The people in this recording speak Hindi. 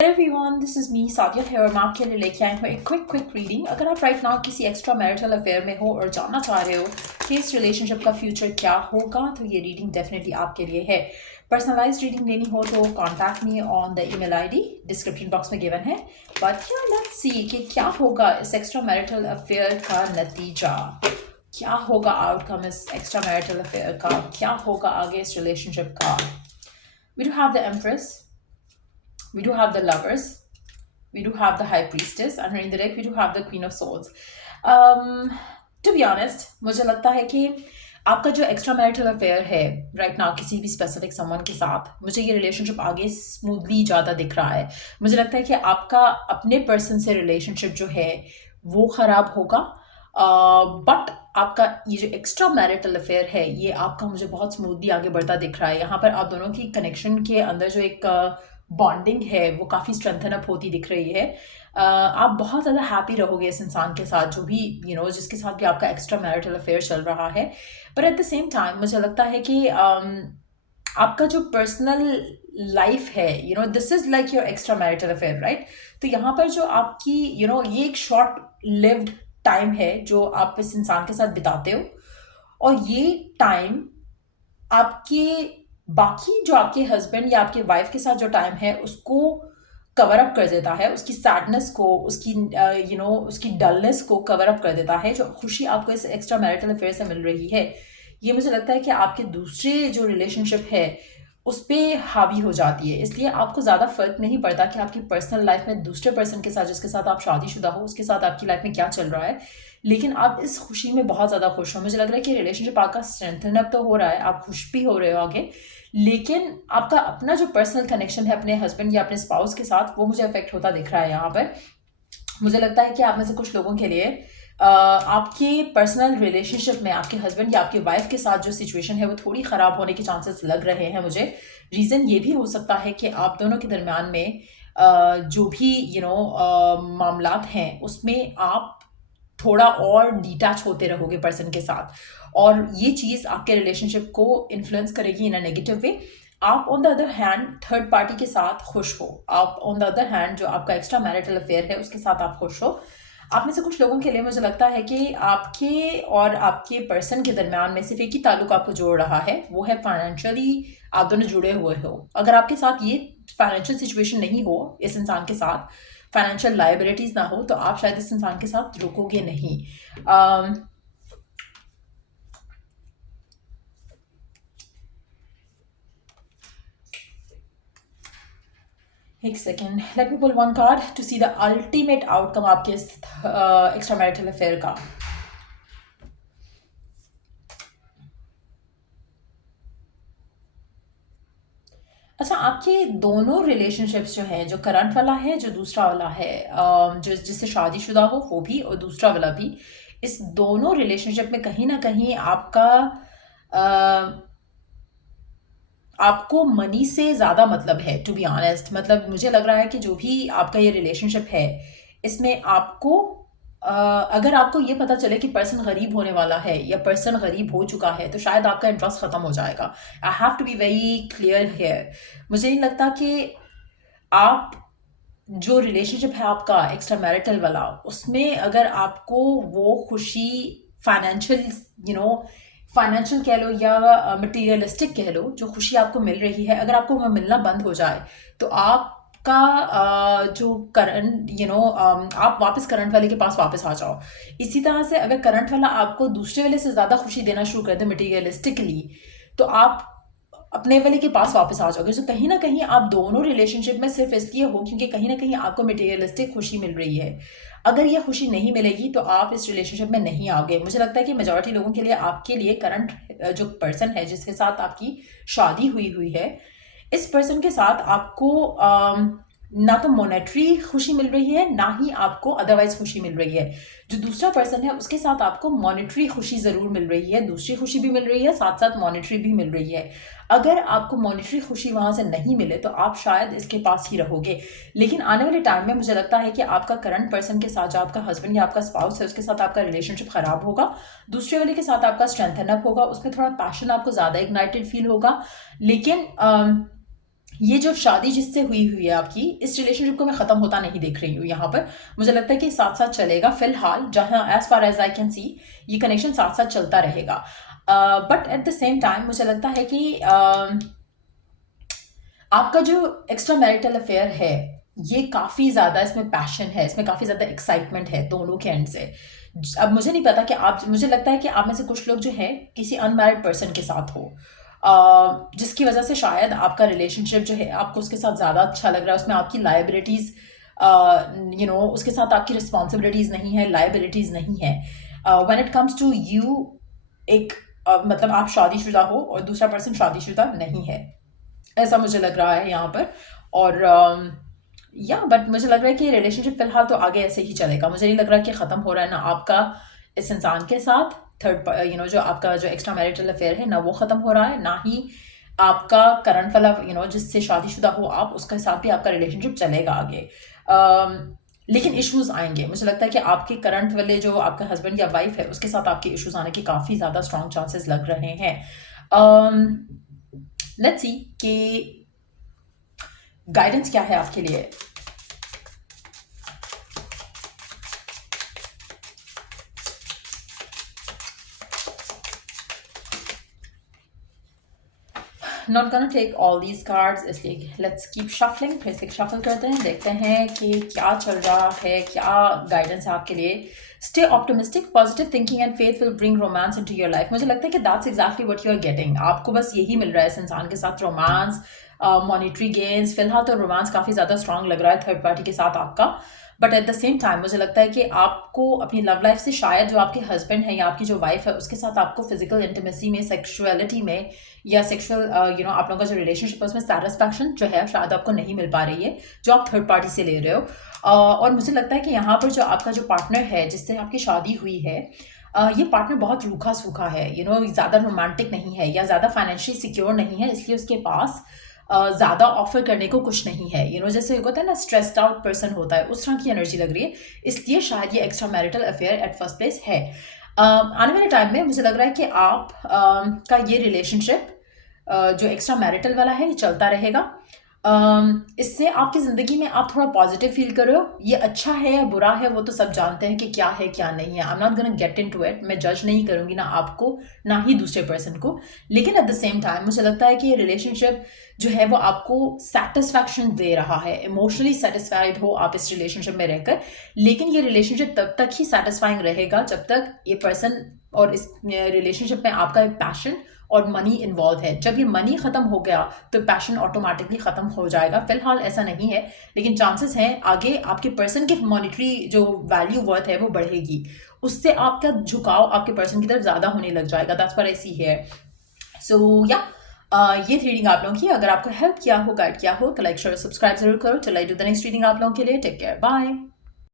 Hello everyone, this is me Sadia है और मैं आपके लिए लेके आई हूँ एक क्विक रीडिंग। अगर आप राइट नाउ किसी एक्स्ट्रा मैरिटल अफेयर में हो और जानना चाह रहे हो कि इस रिलेशनशिप का फ्यूचर क्या होगा, तो ये रीडिंग डेफिनेटली आपके लिए है। पर्सनलाइज्ड रीडिंग लेनी हो तो contact me on the email ID description box में गिवन है। बट लेट्स सी कि क्या होगा इस एक्स्ट्रा मैरिटल अफेयर का नतीजा, क्या होगा आउटकम इस एक्स्ट्रा मैरिटल अफेयर का, क्या होगा आगे इस रिलेशनशिप का। We do have the empress, we do have the lovers, we do have the high priestess, and in the deck we do have the queen of swords. To be honest, मुझे लगता है कि आपका जो एक्स्ट्रा मैरिटल अफेयर है राइट नाउ किसी भी स्पेसिफिक समवन के साथ, मुझे ये रिलेशनशिप आगे स्मूथली ज़्यादा दिख रहा है। मुझे लगता है कि आपका अपने पर्सन से रिलेशनशिप जो है वो ख़राब होगा, बट आपका ये जो एक्स्ट्रा मैरिटल अफेयर है ये आपका मुझे बहुत स्मूथली आगे बढ़ता दिख रहा है। यहाँ पर आप दोनों की कनेक्शन के अंदर जो एक बॉन्डिंग है वो काफ़ी स्ट्रेंथन अप होती दिख रही है। आप बहुत ज़्यादा हैप्पी रहोगे इस इंसान के साथ जो भी जिसके साथ भी आपका एक्स्ट्रा मैरिटल अफेयर चल रहा है। पर एट द सेम टाइम मुझे लगता है कि आपका जो पर्सनल लाइफ है, this is like your extra marital affair, right. तो यहाँ पर जो आपकी ये एक शॉर्ट लिव्ड टाइम है जो आप इस इंसान के साथ बिताते हो, और ये टाइम आपके बाकी जो आपके हस्बैंड या आपके वाइफ के साथ जो टाइम है उसको कवर अप कर देता है, उसकी सैडनेस को, उसकी उसकी डलनेस को कवर अप कर देता है। जो खुशी आपको इस एक्स्ट्रा मैरिटल अफेयर से मिल रही है, ये मुझे लगता है कि आपके दूसरे जो रिलेशनशिप है उस पर हावी हो जाती है। इसलिए आपको ज़्यादा फर्क नहीं पड़ता कि आपकी पर्सनल लाइफ में दूसरे पर्सन के साथ जिसके साथ आप शादीशुदा हो उसके साथ आपकी लाइफ में क्या चल रहा है, लेकिन आप इस खुशी में बहुत ज़्यादा खुश हो। मुझे लग रहा है कि रिलेशनशिप आपका स्ट्रेंथन अप तो हो रहा है, आप खुश भी हो रहे हो आगे, लेकिन आपका अपना जो पर्सनल कनेक्शन है अपने हस्बैंड या अपने स्पाउस के साथ वो मुझे अफेक्ट होता दिख रहा है। यहाँ पर मुझे लगता है कि आप में से कुछ लोगों के लिए आपके पर्सनल रिलेशनशिप में आपके हस्बैंड या आपके वाइफ के साथ जो सिचुएशन है वो थोड़ी ख़राब होने के चांसेस लग रहे हैं मुझे। रीज़न ये भी हो सकता है कि आप दोनों के दरमियान में जो भी मामलात हैं उसमें आप थोड़ा और डिटैच होते रहोगे पर्सन के साथ, और ये चीज़ आपके रिलेशनशिप को इन्फ्लुएंस करेगी इन अ नेगेटिव वे। आप on the other hand third party के साथ खुश हो, आप ऑन द अदर हैंड जो आपका एक्स्ट्रा मैरिटल अफेयर है उसके साथ आप खुश हो। आप में से कुछ लोगों के लिए मुझे लगता है कि आपके और आपके पर्सन के दरमियान में सिर्फ एक ही ताल्लुक आपको जोड़ रहा है, वो है फाइनेंशियली आप दोनों जुड़े हुए हो। अगर आपके साथ ये फाइनेंशियल सिचुएशन नहीं हो, इस इंसान के साथ फाइनेंशियल लाइबिलिटीज ना हो, तो आप शायद इस इंसान के साथ रुकोगे नहीं। एक second, let me pull one card to see the ultimate outcome आपके इस एक्स्ट्रा मैरिटल अफेयर का। अच्छा, आपके दोनों रिलेशनशिप्स जो हैं, जो करंट वाला है, जो दूसरा वाला है, जो जिससे शादीशुदा हो वो भी और दूसरा वाला भी, इस दोनों रिलेशनशिप में कहीं ना कहीं आपको मनी से ज़्यादा मतलब है, टू बी ऑनेस्ट। मतलब मुझे लग रहा है कि जो भी आपका ये रिलेशनशिप है इसमें आपको अगर आपको ये पता चले कि पर्सन गरीब होने वाला है या पर्सन गरीब हो चुका है तो शायद आपका इंटरेस्ट ख़त्म हो जाएगा। I have to be very clear here. मुझे नहीं लगता कि आप जो रिलेशनशिप है आपका एक्स्ट्रा मैरिटल वाला, उसमें अगर आपको वो खुशी फाइनेंशियल फाइनेंशियल कह लो या मटेरियलिस्टिक कह लो, जो खुशी आपको मिल रही है, अगर आपको वह मिलना बंद हो जाए तो आपका जो करंट आप वापस करंट वाले के पास वापस आ जाओ। इसी तरह से अगर करंट वाला आपको दूसरे वाले से ज़्यादा खुशी देना शुरू कर दे मटेरियलिस्टिकली, तो आप अपने वाले के पास वापस आ जाओगे। तो कहीं ना कहीं आप दोनों रिलेशनशिप में सिर्फ इसलिए हो क्योंकि कहीं ना कहीं आपको मटेरियलिस्टिक खुशी मिल रही है। अगर ये खुशी नहीं मिलेगी तो आप इस रिलेशनशिप में नहीं आओगे। मुझे लगता है कि मेजॉरिटी लोगों के लिए आपके लिए करंट जो पर्सन है जिसके साथ आपकी शादी हुई हुई है, इस पर्सन के साथ आपको ना तो मॉनेटरी खुशी मिल रही है ना ही आपको अदरवाइज खुशी मिल रही है। जो दूसरा पर्सन है उसके साथ आपको मॉनेटरी खुशी ज़रूर मिल रही है, दूसरी खुशी भी मिल रही है, साथ साथ मॉनेटरी भी मिल रही है। अगर आपको मॉनेटरी खुशी वहाँ से नहीं मिले तो आप शायद इसके पास ही रहोगे। लेकिन आने वाले टाइम में मुझे लगता है कि आपका करंट पर्सन के साथ जो आपका हस्बैंड या आपका स्पाउस है उसके साथ आपका रिलेशनशिप ख़राब होगा, दूसरे वाले के साथ आपका स्ट्रेंथन अप होगा, उसमें थोड़ा पैशन आपको ज़्यादा इग्नाइटेड फील होगा। लेकिन ये जो शादी जिससे हुई हुई है आपकी, इस रिलेशनशिप को मैं ख़त्म होता नहीं देख रही हूँ यहाँ पर। मुझे लगता है कि साथ साथ चलेगा फिलहाल, जहाँ as far as I can see ये कनेक्शन साथ साथ चलता रहेगा। But at the same time मुझे लगता है कि आपका जो एक्स्ट्रा मैरिटल अफेयर है, ये काफ़ी ज़्यादा इसमें पैशन है, इसमें काफ़ी ज़्यादा एक्साइटमेंट है दोनों के एंड से। अब मुझे नहीं पता कि आप, मुझे लगता है कि आप में से कुछ लोग जो हैं किसी अनमैरिड पर्सन के साथ हो, जिसकी वजह से शायद आपका रिलेशनशिप जो है आपको उसके साथ ज़्यादा अच्छा लग रहा है। उसमें आपकी लाइबिलिटीज़, उसके साथ आपकी रिस्पॉन्सिबिलिटीज़ नहीं है, लाइबिलिटीज़ नहीं है। When it comes to you, एक मतलब आप शादीशुदा हो और दूसरा पर्सन शादीशुदा नहीं है, ऐसा मुझे लग रहा है यहाँ पर। और या बट मुझे लग रहा है कि रिलेशनशिप फिलहाल तो आगे ऐसे ही चलेगा। मुझे नहीं लग रहा कि ख़त्म हो रहा है, ना आपका इस इंसान के साथ थर्ड जो आपका जो एक्स्ट्रा मैरिटल अफेयर है ना वो ख़त्म हो रहा है, ना ही आपका करंट वाला जिससे शादीशुदा हो आप, उसके साथ भी आपका रिलेशनशिप चलेगा आगे। लेकिन इश्यूज आएंगे। मुझे लगता है कि आपके करंट वाले जो आपका हस्बैंड या वाइफ है उसके साथ आपके इश्यूज आने के काफ़ी ज़्यादा स्ट्रॉन्ग चांसेस लग रहे हैं। लेट्स सी कि गाइडेंस क्या है आपके लिए। Not gonna take all these cards, इसलिए लेट्स कीप शफलिंग। फिर से शफल करते हैं, देखते हैं कि क्या चल रहा है, क्या गाइडेंस है आपके लिए। Stay optimistic, positive thinking and faith will bring romance into your life. मुझे लगता है कि that's exactly what you are getting. आपको बस यही मिल रहा है इस इंसान के साथ, रोमांस, मॉनिटरी गेन्स। फिलहाल तो रोमांस काफ़ी ज़्यादा स्ट्रांग लग रहा है थर्ड पार्टी के साथ आपका। But at the same time मुझे लगता है कि आपको अपनी लव लाइफ से शायद जो आपके हस्बैंड है या आपकी जो वाइफ है उसके साथ आपको फिजिकल इंटीमेसी में, सेक्सुअलिटी में या सेक्सुअल आप लोगों का जो रिलेशनशिप है उसमें सेटिस्फैक्शन जो है शायद आपको नहीं मिल पा रही है, जो आप थर्ड पार्टी से ले रहे हो। और मुझे लगता है कि यहाँ पर जो आपका जो पार्टनर है जिससे आपकी शादी हुई है, ये पार्टनर बहुत रूखा सूखा है, ज़्यादा रोमांटिक नहीं है या ज़्यादा फाइनेंशियली सिक्योर नहीं है, इसलिए उसके पास ज़्यादा ऑफर करने को कुछ नहीं है। जैसे होता है ना, स्ट्रेस्ड आउट पर्सन होता है, उस तरह की एनर्जी लग रही है, इसलिए शायद ये extra marital affair at first place है। आने वाले टाइम में मुझे लग रहा है कि आप का ये रिलेशनशिप जो एक्स्ट्रा मैरिटल वाला है ये चलता रहेगा। इससे आपकी ज़िंदगी में आप थोड़ा पॉजिटिव फील कर रहे हो। ये अच्छा है या बुरा है वो तो सब जानते हैं कि क्या है क्या नहीं है। I am not gonna get into it. मैं जज नहीं करूँगी ना आपको ना ही दूसरे पर्सन को। लेकिन एट द सेम टाइम मुझे लगता है कि ये रिलेशनशिप जो है वो आपको सेटिस्फैक्शन दे रहा है, इमोशनली सेटिस्फाइड हो आप इस रिलेशनशिप में रहकर। लेकिन ये रिलेशनशिप तब तक ही सेटिस्फाइंग रहेगा जब तक ये पर्सन और इस रिलेशनशिप में आपका पैशन और मनी इन्वॉल्व है। जब ये मनी ख़त्म हो गया तो पैशन ऑटोमेटिकली ख़त्म हो जाएगा। फिलहाल ऐसा नहीं है, लेकिन चांसेस हैं आगे आपके पर्सन की मॉनिटरी जो वैल्यू वर्थ है वो बढ़ेगी, उससे आपका झुकाव आपके पर्सन की तरफ ज़्यादा होने लग जाएगा। That's what I see here. So या ये थ्री रीडिंग आप लोगों की अगर आपको हेल्प किया हो, गाइड किया हो, तो लाइक शेयर सब्सक्राइब जरूर करो। चलो I do the next reading आप लोगों के लिए। Take care, bye.